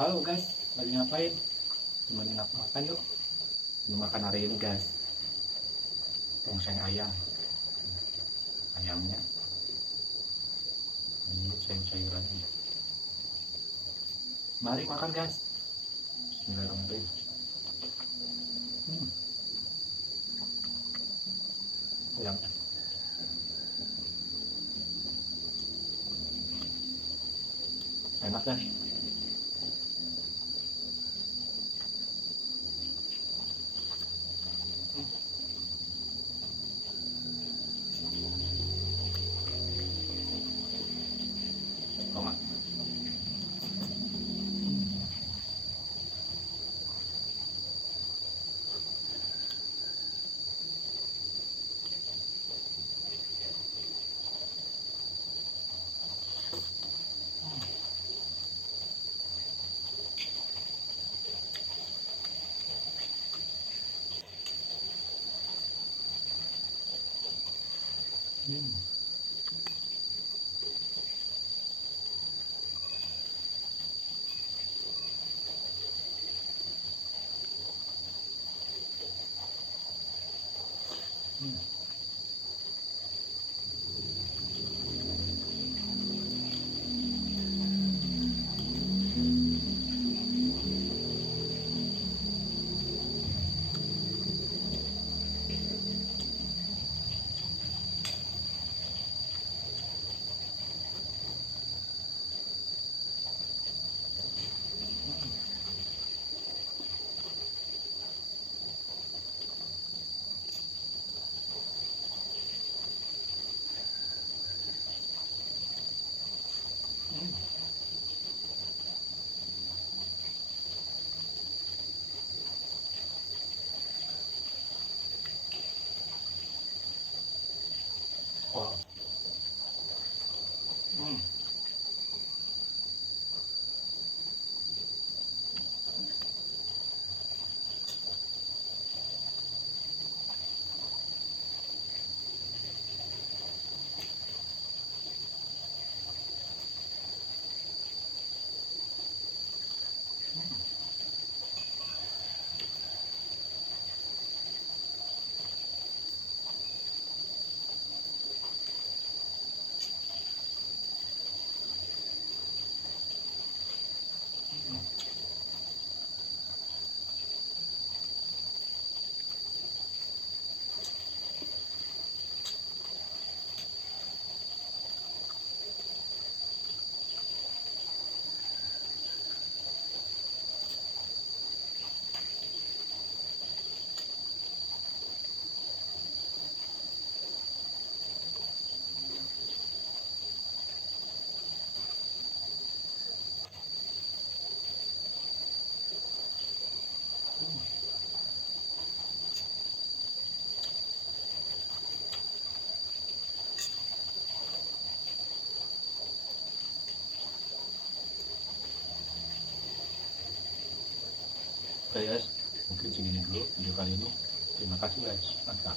Halo guys, lagi ngapain? Temenin aku makan yuk. Ini makan hari ini guys, tongseng ayam. Ayamnya, ini sayur-sayurannya. Mari makan guys. Bismillahirrahmanirrahim. Hmm, ayamnya. Enak guys. Tomat. Hmm. Hmm. Wow. Hmm. Oke guys, mungkin segini dulu video kali ini. Terima kasih guys, mantap.